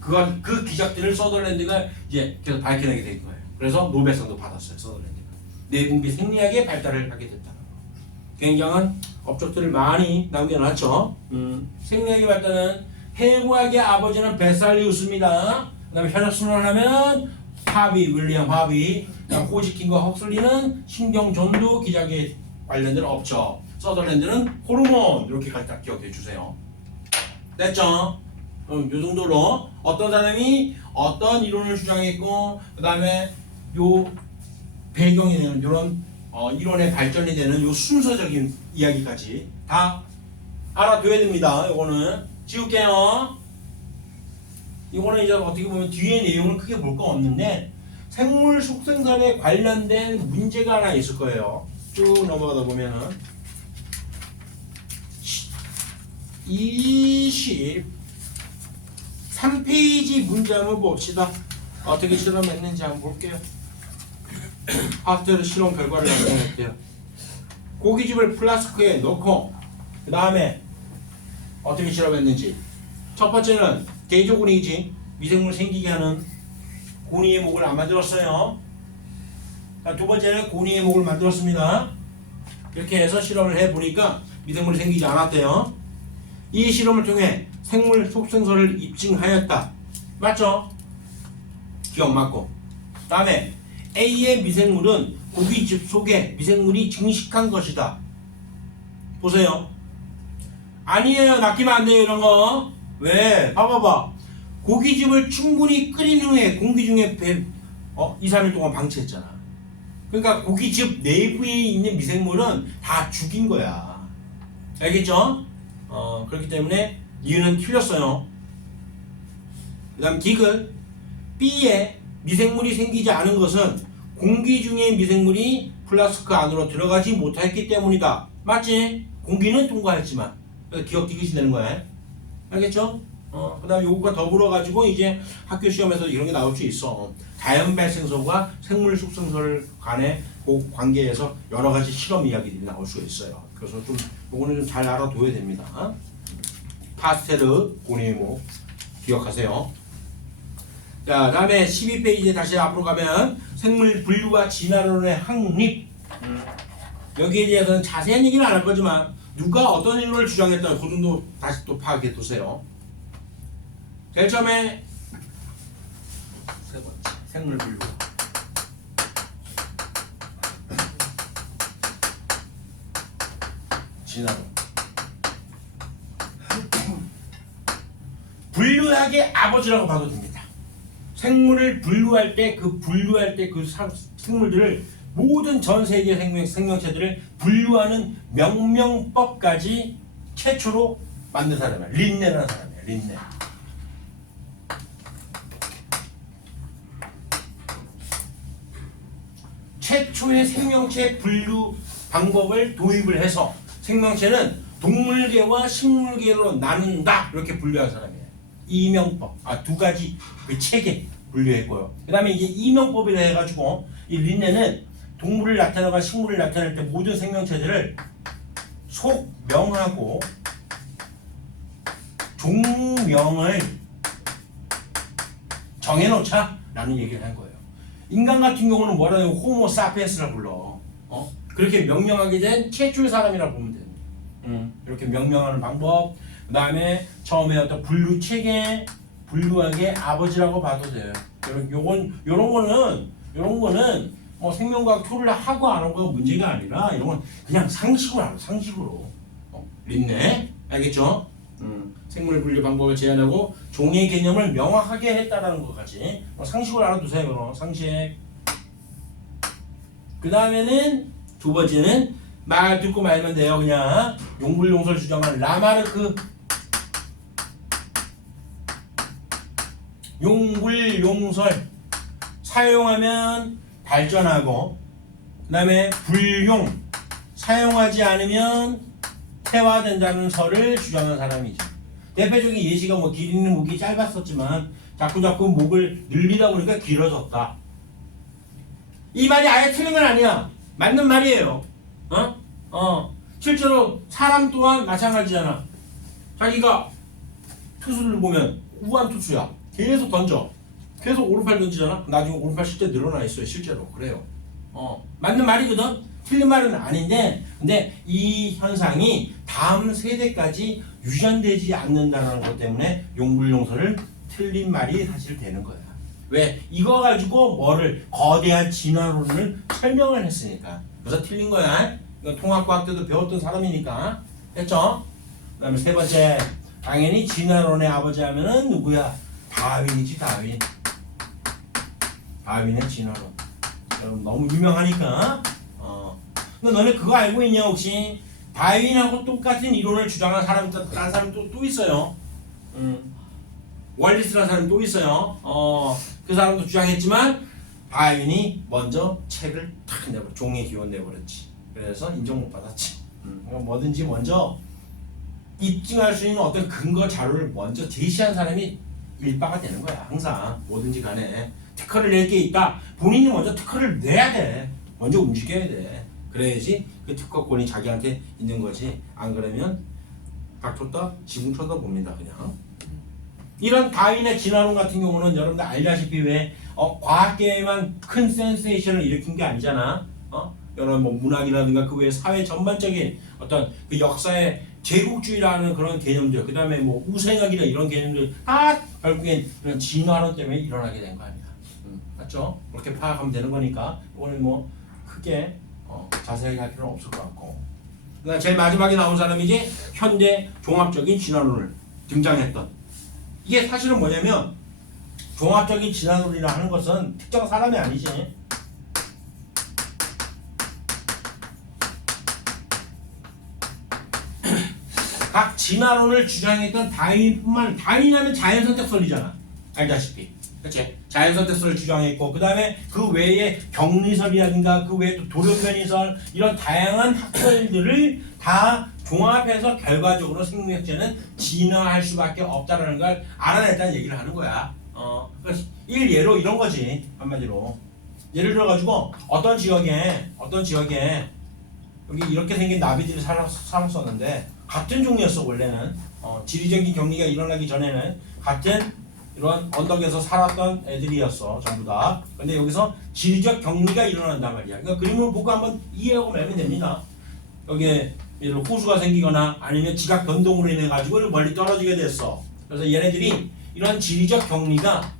그 기작들을 서덜랜드가 이제 계속 밝혀내게 된 거예요. 그래서 노벨상도 받았어요. 서덜랜드가 내분비 생리학의 발달을 하게 됐다는 거. 굉장한 업적들을 많이 남겨놨죠. 생리학의 발달은 해부학의 아버지는 베살리우스입니다. 그 다음에 혈액순환을 하면 윌리엄 하비, 호치킨과 헉슬리는 신경전도 기작에 관련된 업적, 서덜랜드는 호르몬. 이렇게 딱 기억해 주세요. 됐죠? 요 정도로 어떤 사람이 어떤 이론을 주장했고 그 다음에 요 배경이 되는 이런 이론의 발전이 되는 요 순서적인 이야기까지 다 알아둬야 됩니다. 요거는 지울게요. 이거는 이제 어떻게 보면 뒤에 내용은 크게 볼 거 없는데 생물 속생설에 관련된 문제가 하나 있을 거예요. 쭉 넘어가다 보면은 23페이지 문제 한번 봅시다. 어떻게 실험했는지 한번 볼게요. 학교에서 실험 결과를 나타낼게요. 고깃집을 플라스크에 넣고 그 다음에 어떻게 실험했는지. 첫 번째는 개조군이지. 미생물 생기게 하는 고니의 목을 안 만들었어요. 두 번째는 고니의 목을 만들었습니다. 이렇게 해서 실험을 해보니까 미생물이 생기지 않았대요. 이 실험을 통해 생물 속생설을 입증하였다. 맞죠? 기억 맞고. 다음에 A의 미생물은 고깃집 속에 미생물이 증식한 것이다. 보세요. 아니에요. 낚이면 안 돼요. 이런 거. 왜? 봐봐봐. 고깃집을 충분히 끓인 후에 공기 중에 2, 3일 동안 방치했잖아. 그러니까 고깃집 내부에 있는 미생물은 다 죽인 거야. 알겠죠? 그렇기 때문에 이유는 틀렸어요. 그 다음 디귿. B에 미생물이 생기지 않은 것은 공기 중에 미생물이 플라스크 안으로 들어가지 못했기 때문이다. 맞지? 공기는 통과했지만. 그래서 기억 디귿이 되는 거야. 알겠죠? 그 다음 요거가 더불어 가지고 이제 학교 시험에서 이런 게 나올 수 있어. 자연 발생설과 생물 속생설 간의 그 관계에서 여러 가지 실험 이야기들이 나올 수 있어요. 그래서 좀 요거는 좀 잘 알아둬야 됩니다. 파스텔르 고네모 기억하세요. 자, 다음에 12페이지 다시 앞으로 가면 생물 분류와 진화론의 확립. 여기에 대해서는 자세한 얘기는 안 할 거지만 누가 어떤 이론을 주장했다 그 정도 다시 또 파악해 두세요. 제일 처음에 세 번째 생물 분류. 진화론. 분류학의 아버지라고 봐도 됩니다. 생물을 분류할 때 그 생물들을 모든 전 세계 생명체들을 분류하는 명명법까지 최초로 만든 사람이야. 린네라는 사람이야. 린네. 최초의 생명체 분류 방법을 도입을 해서 생명체는 동물계와 식물계로 나눈다 이렇게 분류한 사람이에요. 이명법. 두 가지 그 체계 분류했고요. 그 다음에 이제 이명법이라 해가지고 이 린네는 동물을 나타내거나 식물을 나타낼 때 모든 생명체들을 속명하고 종명을 정해놓자 라는 얘기를 한 거예요. 인간 같은 경우는 뭐라고 하냐면 호모 사피엔스라 불러. 그렇게 명명하게 된 최초의 사람이라고 보면 됩니다. 이렇게 명명하는 방법, 그 다음에 처음에 어떤 분류 체계, 분류학의 아버지라고 봐도 돼요. 요런 거는 뭐 생명과학 토를 하고 안 하고가 문제가 아니라 이런 건 그냥 상식으로 알아. 상식으로. 린네 알겠죠? 생물 분류 방법을 제안하고 종의 개념을 명확하게 했다라는 것까지 상식으로 알아두세요. 그럼 상식. 그 다음에는 두 번째는 말 듣고 말면 돼요. 그냥 용불용설 주장한 라마르크. 용불용설 사용하면 발전하고, 그 다음에 불용 사용하지 않으면 태화된다는 설을 주장한 사람이죠. 대표적인 예시가 뭐 길이는 목이 짧았었지만 자꾸 목을 늘리다 보니까 길어졌다. 이 말이 아예 틀린 건 아니야. 맞는 말이에요. 실제로 사람 또한 마찬가지잖아. 자기가 투수를 보면 우한 투수야. 계속 던져. 계속 오른팔 던지잖아. 나중에 오른팔 실제 늘어나 있어요. 실제로. 그래요. 맞는 말이거든. 틀린 말은 아닌데, 근데 이 현상이 다음 세대까지 유전되지 않는다는 것 때문에 용불용설을 틀린 말이 사실 되는 거야. 왜? 이거 가지고 뭐를 거대한 진화론을 설명을 했으니까. 그래서 틀린 거야. 이건 통합과학 때도 배웠던 사람이니까. 됐죠? 그 다음에 세 번째, 당연히 진화론의 아버지 하면은 누구야? 다윈이지. 다윈. 다윈의 진화론. 여러분 너무 유명하니까. 근데 너네 그거 알고 있냐 혹시? 다윈하고 똑같은 이론을 주장한 사람, 다른 사람 또 있어요. 월리스라는 사람이 또 있어요. 그 사람도 주장했지만 다윈이 먼저 책을 탁 내버려, 종의 기원 내버렸지. 그래서 인정 못 받았지. 그러니까 뭐든지 먼저 입증할 수 있는 어떤 근거 자료를 먼저 제시한 사람이 일바가 되는 거야. 항상 뭐든지 간에 특허를 낼 게 있다. 본인이 먼저 특허를 내야 돼. 먼저 움직여야 돼. 그래야지 그 특허권이 자기한테 있는 거지. 안 그러면 닥쳤다 지붕 쳐다봅니다. 그냥. 이런 다윈의 진화론 같은 경우는 여러분들 알다시피 왜 과학계에만 큰 센세이션을 일으킨 게 아니잖아. 여러 뭐 문학이라든가 그 외에 사회 전반적인 어떤 그 역사의 제국주의라는 그런 개념들, 그 다음에 뭐 우생학이나 이런 개념들 다 결국엔 그런 진화론 때문에 일어나게 된 거 아니야. 맞죠? 그렇게 파악하면 되는 거니까 오늘 뭐 크게 자세하게 할 필요는 없을 것 같고. 그다음 제일 마지막에 나온 사람이지 현대 종합적인 진화론을 등장했던. 이게 사실은 뭐냐면 종합적인 진화론이라 하는 것은 특정 사람이 아니지. 각 진화론을 주장했던 다윈하면 자연선택설이잖아. 알다시피. 그치? 자연선택설을 주장했고, 그 다음에 그 외에 격리설이라든가 그 외에 또 도련변이설, 이런 다양한 학설들을 다 종합해서 결과적으로 생명체는 진화할 수밖에 없다는 걸 알아냈다는 얘기를 하는 거야. 그러니까 일예로 이런 거지. 한마디로. 예를 들어가지고 어떤 지역에 여기 이렇게 생긴 나비들이 살았었는데 같은 종류였어 원래는. 지리적인 격리가 일어나기 전에는 같은 이런 언덕에서 살았던 애들이었어 전부 다. 근데 여기서 지리적 격리가 일어난단 말이야. 그러니까 그림을 보고 한번 이해하고 말면 됩니다. 여기에 예를 들어 호수가 생기거나 아니면 지각 변동으로 인해 가지고 멀리 떨어지게 됐어. 그래서 얘네들이 이런 지리적 격리가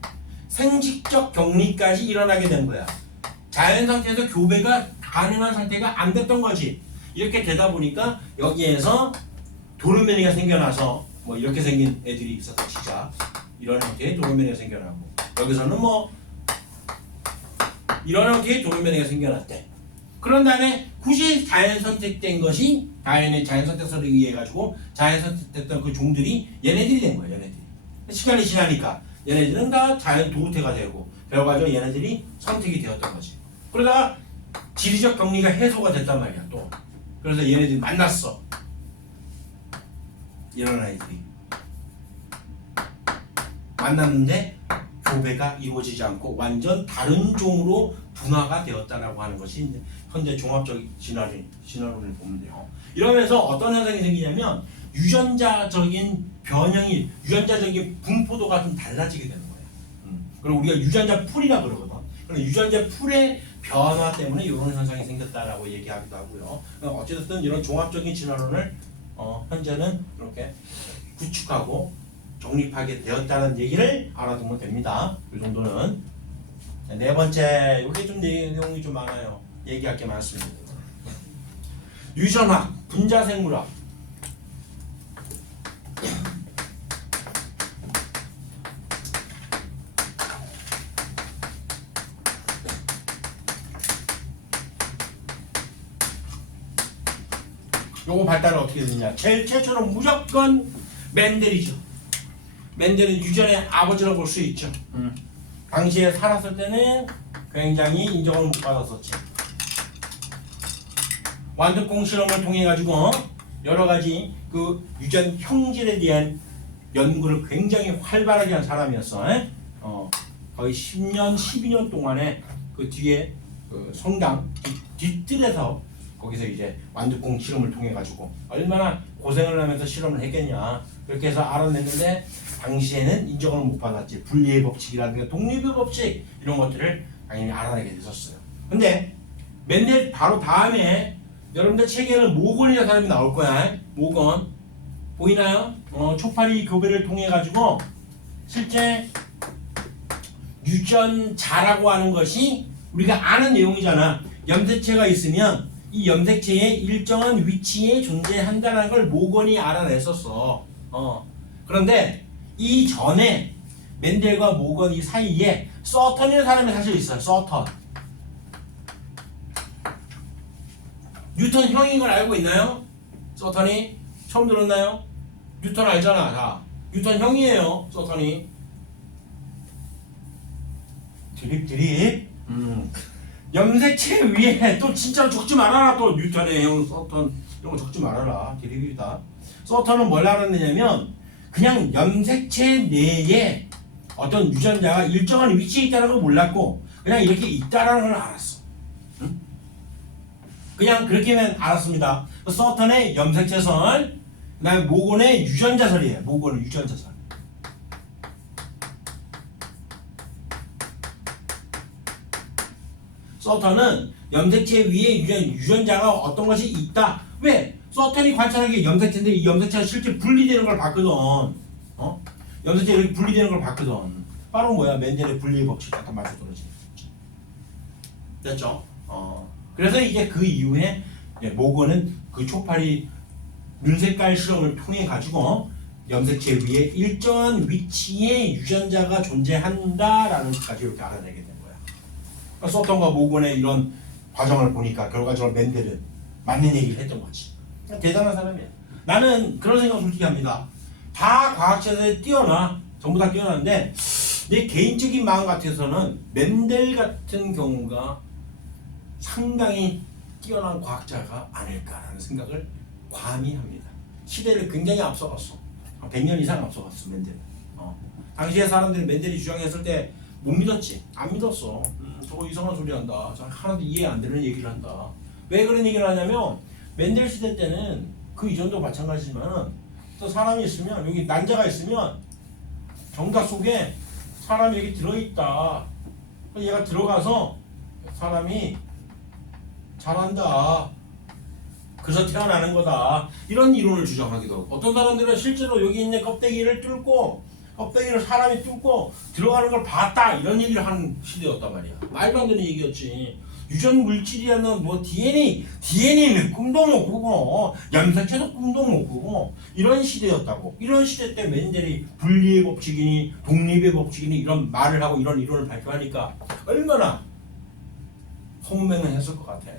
생식적 격리까지 일어나게 된 거야. 자연 상태에서 교배가 가능한 상태가 안 됐던 거지. 이렇게 되다 보니까 여기에서 도르메니가 생겨나서 뭐 이렇게 생긴 애들이 있었다 치자. 이런 형태의 도르메니가 생겨나고 여기서는 뭐 이런 형태의 도르메니가 생겨났대. 그런 다음에 굳이 자연 선택된 것이 자연 선택설에 의해 가지고 자연 선택됐던 그 종들이 얘네들이 된 거야. 얘네들이 시간이 지나니까 얘네들은 다 자연 도태가 되고 그래가지고 얘네들이 선택이 되었던 거지. 그러다가 지리적 격리가 해소가 됐단 말이야 또. 그래서 얘네들이 만났어. 이런 아이들이 만났는데 교배가 이루어지지 않고 완전 다른 종으로 분화가 되었다라고 하는 것이 이제 현재 종합적 진화론을 보면 돼요. 이러면서 어떤 현상이 생기냐면 유전자적인 변형이 유전자적인 분포도가 좀 달라지게 되는 거예요. 그리고 우리가 유전자 풀이라 그러거든. 그럼 유전자 풀의 변화 때문에 이런 현상이 생겼다라고 얘기하기도 하고요. 어쨌든 이런 종합적인 진화론을 현재는 이렇게 구축하고 정립하게 되었다는 얘기를 알아두면 됩니다. 이 정도는. 네 번째, 이게 좀 내용이 좀 많아요. 얘기할 게 많습니다. 유전학, 분자생물학. 요거 발달을 어떻게 되냐? 제일 최초로 무조건 멘델이죠. 멘델은 유전의 아버지라고 볼 수 있죠. 당시에 살았을 때는 굉장히 인정을 못 받았었지. 완두콩 실험을 통해 가지고 여러 가지 그 유전 형질에 대한 연구를 굉장히 활발하게 한 사람이었어. 거의 10년, 12년 동안에 그 뒤에 그 성당 뒤뜰에서 거기서 이제 완두콩 실험을 통해 가지고 얼마나 고생을 하면서 실험을 했겠냐. 그렇게 해서 알아냈는데 당시에는 인정을 못 받았지. 분리의 법칙이라든가 독립의 법칙 이런 것들을 당연히 알아내게 됐었어요. 근데 멘델 바로 다음에 여러분들 책에는 모건이라는 사람이 나올 거야. 모건 보이나요? 초파리 교배를 통해 가지고 실제 유전자라고 하는 것이 우리가 아는 내용이잖아. 염색체가 있으면 이 염색체의 일정한 위치에 존재한다는 걸 모건이 알아냈었어. 그런데 이 전에 멘델과 모건 이 사이에 서턴이라는 사람이 사실 있어요. 서턴. 뉴턴 형인 걸 알고 있나요? 서턴이 처음 들었나요? 뉴턴 알잖아. 자, 뉴턴 형이에요. 서턴이. 드립. 염색체 위에 또 진짜로 적지 말아라. 또 뉴턴의 형 서턴 이런 거 적지 말아라. 드립이다. 서턴은 뭘 알았느냐면 그냥 염색체 내에 어떤 유전자가 일정한 위치에 있다는 걸 몰랐고 그냥 이렇게 있다라는 걸 알았어. 응? 그냥 그렇게만 알았습니다. 서턴의 염색체설, 그 다음에 모건의 유전자설이에요. 모건의 유전자설. 서턴은 염색체 위에 유전자가 어떤 것이 있다. 왜? 서턴이 관찰하기에 염색체인데 이 염색체가 실제 분리되는 걸 봤거든. 염색체 이렇게 분리되는 걸 봤거든. 바로 뭐야? 멘델의 분리의 법칙 약간 맞춰떨어지. 됐죠? 그래서 이제 그 이후에 모건은 그 초파리 눈색깔 실험을 통해 가지고 염색체 위에 일정한 위치에 유전자가 존재한다라는 것까지 이렇게 알아내게 된 거야. 그러니까 서턴과 모건의 이런 과정을 보니까 결과적으로 멘델은 맞는 얘기를 했던 거지. 대단한 사람이야. 나는 그런 생각 솔직히 합니다. 다 과학자들이 뛰어나. 전부 다 뛰어나는데 내 개인적인 마음 같아서는 멘델 같은 경우가 상당히 뛰어난 과학자가 아닐까라는 생각을 감히 합니다. 시대를 굉장히 앞서갔어. 100년 이상 앞서갔어 멘델. 당시에 사람들이 멘델이 주장했을 때 못 믿었지. 안 믿었어. 저거 이상한 소리 한다. 하나도 이해 안 되는 얘기를 한다. 왜 그런 얘기를 하냐면 멘델 시대 때는 그 이전도 마찬가지지만 또 사람이 있으면 여기 난자가 있으면 정자 속에 사람이 여기 들어있다. 얘가 들어가서 사람이 잘한다. 그래서 태어나는 거다. 이런 이론을 주장하기도 하고 어떤 사람들은 실제로 여기 있는 껍데기를 사람이 뚫고 들어가는 걸 봤다. 이런 얘기를 하는 시대였단 말이야. 말도 안 되는 얘기였지. 유전 물질이라는 뭐 DNA는 꿈도 못 꾸고 염색체도 꿈도 못 꾸고 이런 시대였다고. 이런 시대 때 멘델이 분리의 법칙이니 독립의 법칙이니 이런 말을 하고 이런 이론을 발표하니까 얼마나 혼명을 했을 것 같아.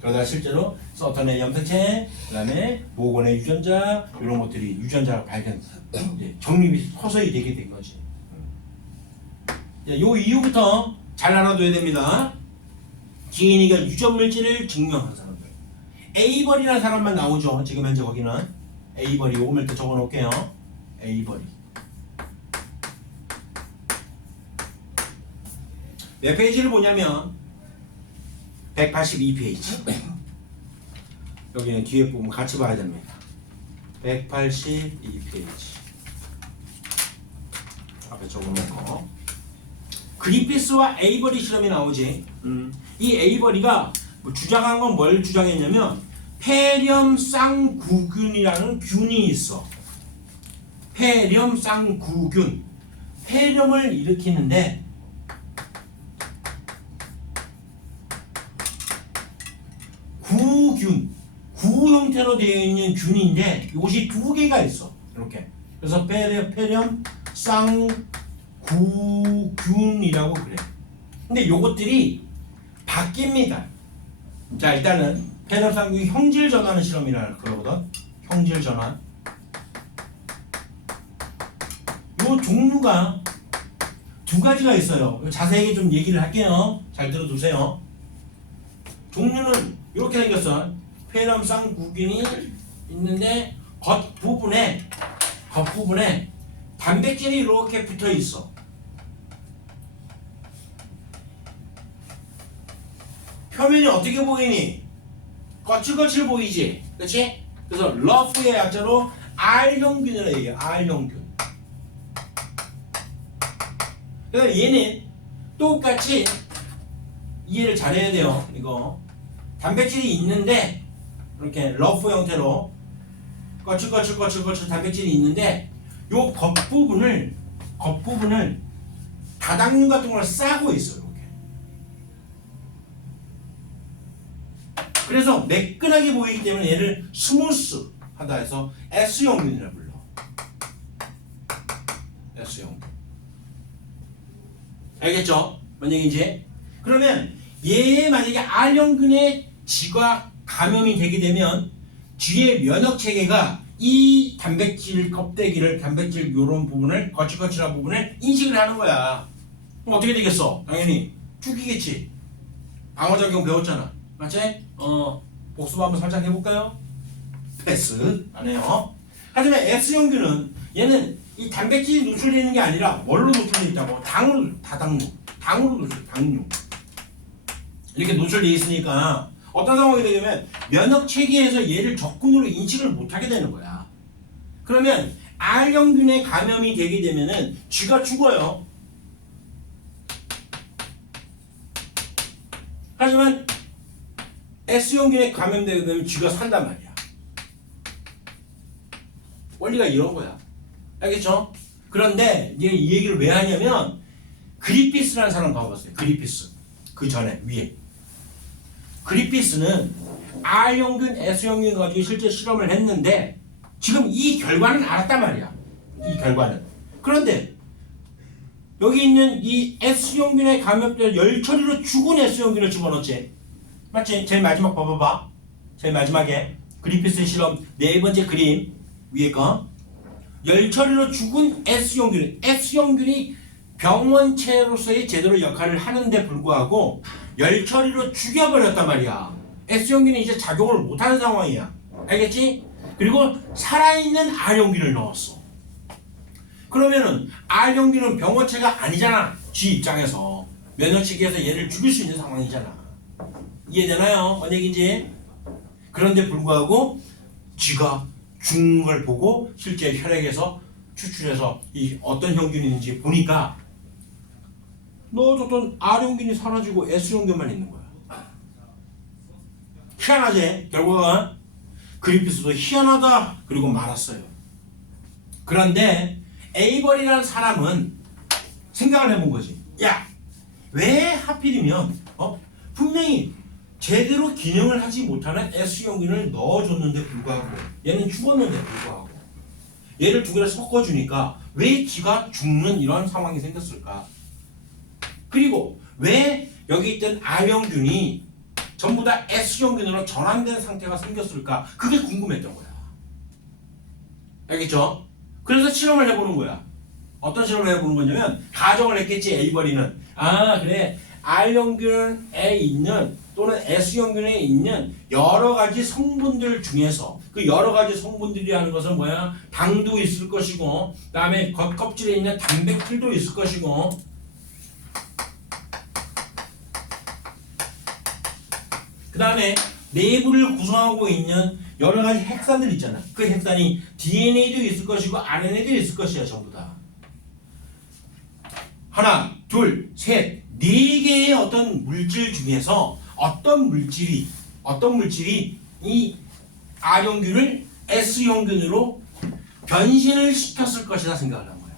그러다 실제로 서턴의 염색체, 그다음에 모건의 유전자 이런 것들이 유전자 발견, 정립이 서서히 되게 된 거지. 요 이후부터 잘 알아둬야 됩니다. DNA가 유전 물질을 증명한 사람들. 에이버리라는 사람만 나오죠. 지금 현재 거기는 에이버리. 요거만 또 적어놓을게요. 에이버리. 몇 페이지를 보냐면 182페이지. 여기는 뒤에 부분 같이 봐야 됩니다. 182페이지. 앞에 적어놓고 그리피스와 에이버리 실험이 나오지. 이 에이버리가 뭐 주장한 건 뭘 주장했냐면 폐렴 쌍구균이라는 균이 있어. 폐렴 쌍구균. 폐렴을 일으키는데 구 형태로 되어 있는 균인데 이것이 두 개가 있어. 이렇게. 그래서 폐렴 쌍구균이라고 그래. 근데 요것들이 바뀝니다. 자, 일단은 폐렴 쌍구균 형질 전환 실험이라는 그러거든. 형질 전환. 요 종류가 두 가지가 있어요. 자세히 좀 얘기를 할게요. 잘 들어두세요. 종류는 이렇게 생겼어. 폐렴 쌍구균이 있는데 겉부분에 단백질이 이렇게 붙어 있어. 표면이 어떻게 보이니? 거칠거칠 보이지? 그렇지? 그래서 러프의 약자로 R형균이라고 얘기해. R형균. 그래서 얘는 똑같이 이해를 잘해야 돼요. 이거 단백질이 있는데 이렇게 러프 형태로 거칠거칠 단백질이 있는데 요 겉부분을 다당류 같은 걸 싸고 있어요. 이렇게. 그래서 매끈하게 보이기 때문에 얘를 스무스하다 해서 S형균이라 불러. S형균. 알겠죠? 뭔 얘기인지? 그러면 얘 만약에 R형균의 지가 감염이 되게 되면 뒤에 면역 체계가 이 단백질 껍데기를 단백질 요런 부분을 거칠거칠한 부분을 인식을 하는 거야. 그럼 어떻게 되겠어? 당연히 죽이겠지. 방어작용 배웠잖아. 맞지? 복습 한번 살짝 해볼까요? 패스 안 해요. 하지만 S형균은 얘는 이 단백질이 노출되는 게 아니라 뭘로 노출되어 있다고? 당으로 노출, 당류. 이렇게 노출되어 있으니까 어떤 상황이 되냐면 면역 체계에서 얘를 적군으로 인식을 못하게 되는 거야. 그러면 R형균에 감염이 되게 되면은 쥐가 죽어요. 하지만 S형균에 감염되게 되면 쥐가 산단 말이야. 원리가 이런 거야. 알겠죠? 그런데 이제 이 얘기를 왜 하냐면 그리피스라는 사람 봐봤어요. 그리피스. 그 전에 위에. 그리피스는 R형균, S형균 가지고 실제 실험을 했는데 지금 이 결과는 알았단 말이야. 이 결과는. 그런데 여기 있는 이 S형균에 감염된 열처리로 죽은 S형균을 집어넣지. 맞지? 제일 마지막 봐봐봐. 제일 마지막에 그리피스 실험 네 번째 그림 위에 거. 열처리로 죽은 S형균이 병원체로서의 제대로 역할을 하는데 불구하고 열처리로 죽여버렸단 말이야. S형균이 이제 작용을 못하는 상황이야. 알겠지? 그리고 살아있는 R형균을 넣었어. 그러면은 R형균은 병원체가 아니잖아. 쥐 입장에서 면역체계에서 얘를 죽일 수 있는 상황이잖아. 이해되나요? 뭔 얘기인지? 그런데 불구하고 쥐가 죽는 걸 보고 실제 혈액에서 추출해서 이 어떤 형균인지 보니까 넣어줬던 R형균이 사라지고 S형균만 있는 거야. 희한하지? 결과가 그린피스도 희한하다 그리고 말았어요. 그런데 에이버리라는 사람은 생각을 해본 거지. 야, 왜 하필이면 분명히 제대로 기능을 하지 못하는 S형균을 넣어줬는데 불구하고 얘는 죽었는데 불구하고 얘를 두 개를 섞어주니까 왜 쥐가 죽는 이런 상황이 생겼을까? 그리고 왜 여기 있던 R형균이 전부 다 S형균으로 전환된 상태가 생겼을까? 그게 궁금했던 거야. 알겠죠? 그래서 실험을 해보는 거야. 어떤 실험을 해보는 거냐면 가정을 했겠지. 에이버리는 그래 R형균에 있는 또는 S형균에 있는 여러 가지 성분들 중에서 그 여러 가지 성분들이라는 것은 뭐야? 당도 있을 것이고 그 다음에 겉껍질에 있는 단백질도 있을 것이고 그 다음에 내부를 구성하고 있는 여러 가지 핵산들 있잖아. 그 핵산이 DNA도 있을 것이고 RNA도 있을 것이야. 전부 다. 하나, 둘, 셋, 네 개의 어떤 물질 중에서 어떤 물질이 이 R형균을 S형균으로 변신을 시켰을 것이다 생각을 한 거야.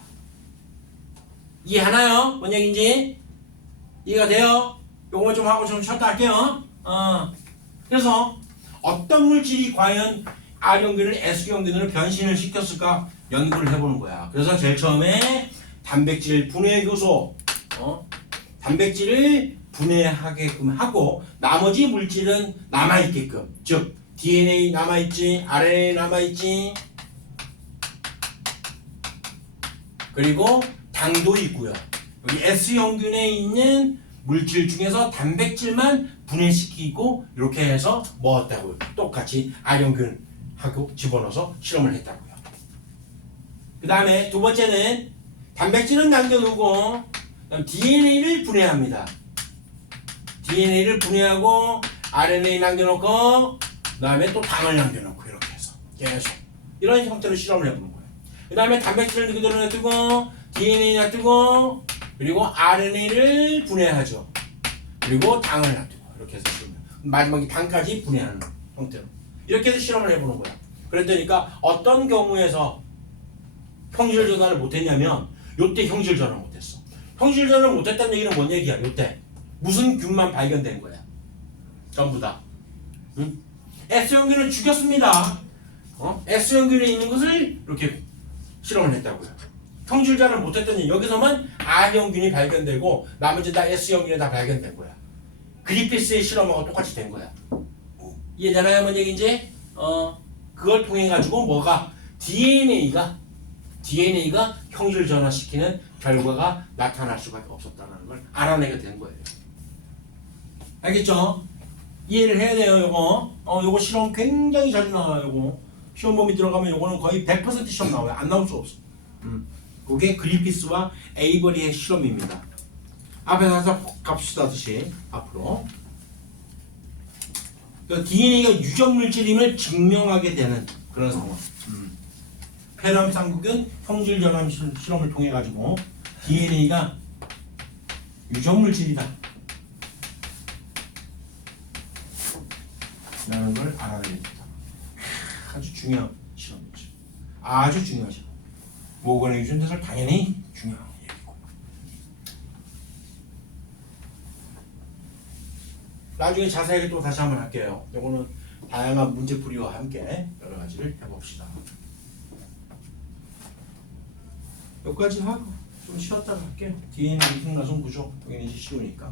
이해하나요? 뭔 얘기인지? 이해가 돼요? 요거 좀 하고 좀 쉬었다 할게요. 그래서 어떤 물질이 과연 R형균을 S형균으로 변신을 시켰을까 연구를 해보는 거야. 그래서 제일 처음에 단백질 분해 효소, 단백질을 분해하게끔 하고 나머지 물질은 남아있게끔, 즉 DNA 남아있지, RNA 남아있지, 그리고 당도 있고요. 여기 S형균에 있는 물질 중에서 단백질만 분해시키고 이렇게 해서 먹었다고요. 똑같이 R형균하고 집어넣어서 실험을 했다고요. 그 다음에 두 번째는 단백질은 남겨두고 DNA를 분해합니다. DNA를 분해하고 RNA 남겨놓고 그 다음에 또 당을 남겨놓고 이렇게 해서 계속 이런 형태로 실험을 해보는 거예요. 그 다음에 단백질을 그대로 놔두고 DNA 놔두고 그리고 RNA를 분해하죠. 그리고 당을 놔두고 이렇게 해서 실험을 마지막에 당까지 분해하는 형태로 이렇게 해서 실험을 해보는 거야. 그랬더니까 어떤 경우에서 형질 전환을 못했냐면 요때 형질 전환을 못했어. 형질 전환을 못했다는 얘기는 뭔 얘기야? 요때 무슨 균만 발견된 거야? 전부 다. 응? S형균을 죽였습니다. S형균에 있는 것을 이렇게 실험을 했다고요. 형질 전환을 못했더니 여기서만 R형균이 발견되고 나머지 다 S형균이 다 발견된 거야. 그리피스의 실험하고 똑같이 된 거야. 이해되나요? 뭔 얘기인지? 그걸 통해 가지고 뭐가 DNA가 형질 전환시키는 결과가 나타날 수밖에 없었다는 걸 알아내게 된 거예요. 알겠죠? 이해를 해야 돼요. 요거 실험 굉장히 잘 나와요. 요거 시험 범위 들어가면 요거는 거의 100% 시험 나와요. 안 나올 수 없어. 그게 그리피스와 에이버리의 실험입니다. 앞에 가서 갑시다듯이 앞으로 DNA가 유전 물질임을 증명하게 되는 그런 상황. 페럼 쌍극은 형질 전환 실험을 통해 가지고 DNA가 유전 물질이다 라는 걸 알아내게 됩니다. 아주 중요한 실험이죠. 아주 중요한 실험. 모건의 유전자설 당연히 중요한 얘기고. 나중에 자세하게 또 다시 한번 할게요. 이거는 다양한 문제풀이와 함께 여러 가지를 해봅시다. 여기까지 하고 좀 쉬었다가 할게요. DNA 흉나성 구조 당연히 쉬우니까.